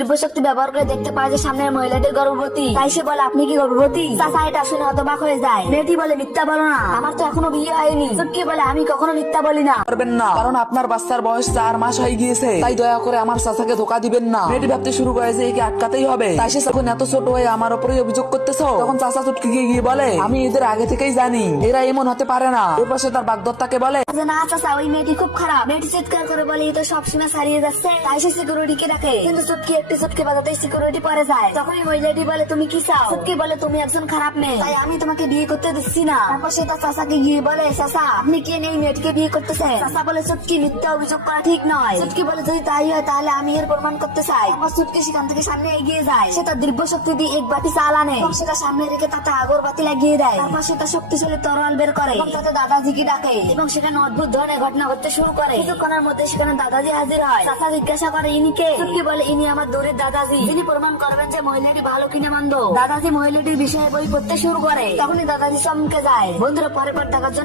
দিব্য শক্তি ব্যবহার করে দেখতে পায় যে সামনের মহিলাটি গর্ভবতী। তাই সে বলে, আপনি কি গর্ভবতী? চাচা এটা শুনে হতবাক হয়ে যায়। মেয়েটি বলে, মিথ্যা বলো না, আমার তো এখনো বিয়ে হয়নি। চুটকি বলে, আমি কখনো মিথ্যা বলি না। করবেন না, কারণ আপনার বাচ্চার বয়স 4 মাস হয়ে গিয়েছে। তাই দয়া করে আমার চাচাকে ধোকা দিবেন না। মেয়েটি ভাবতে শুরু করে যে একে আটকাতেই হবে। তাই সে যখন এত ছোট হয়ে আমার উপরেই অভিযোগ করতেছো, তখন চাচা চুটকিকে গিয়ে বলে, আমি এদের আগে থেকেই জানি, এরা এমন হতে পারে না। এরপর সে তার বাগদত্তাকে বলে, না চাচা, ওই মেয়েটি খুব খারাপ। মেয়েটি চিৎকার করে বলে, এই তো সবসময় ছাড়িয়ে যাচ্ছে। তাই সে সিকিউরিটিকে ডাকে, কিন্তু চুটকি একটি চুটকি বাজাতে সিকিউরিটি পরে যায়। তখনই মহিলাটি বলে, তুমি কি চাও? চুটকি বলে, তুমি একজন খারাপ মেয়ে, তাই আমি তোমাকে বিয়ে করতে দিচ্ছি না। তারপর সে তার চাচাকে গিয়ে বলে, চাচা আপনি কি এই মেয়েটিকে বিয়ে করতেছেন? চাচা বলে, চুটকি মিথ্যা অভিযোগ করা ঠিক নয়। চুটকি বলে, যদি তাই হয় তাহলে আমি এর প্রমাণ করতে চাই। তারপর চুটকি সেখান থেকে সামনে এগিয়ে যায়। সে তার দিব্য শক্তি দিয়ে এক বাটি চাল আনে এবং সেটা সামনে রেখে তাতে আগরবাতি লাগিয়ে দেয়। তারপর সে তার শক্তিশালী তরোয়াল বের করে এবং তাতে দাদাজিকে ডাকে এবং সেখানে অদ্ভুত ধরনের ঘটনা ঘটতে শুরু করে। কিছুক্ষণের মধ্যে সেখানে দাদাজি হাজির হয়। চাচা জিজ্ঞাসা করে, ইনি কে? চুটকি বলে, ইনি আমার দূরের দাদাজি, যিনি প্রমাণ করবেন যে মহিলাটি ভালো কিনা মন্দ। দাদাজি মহিলাটির বিষয়ে বই পড়তে শুরু করে। তখনই দাদাজি চমকে যায়। বন্ধুরা, পরে দেখার জন্য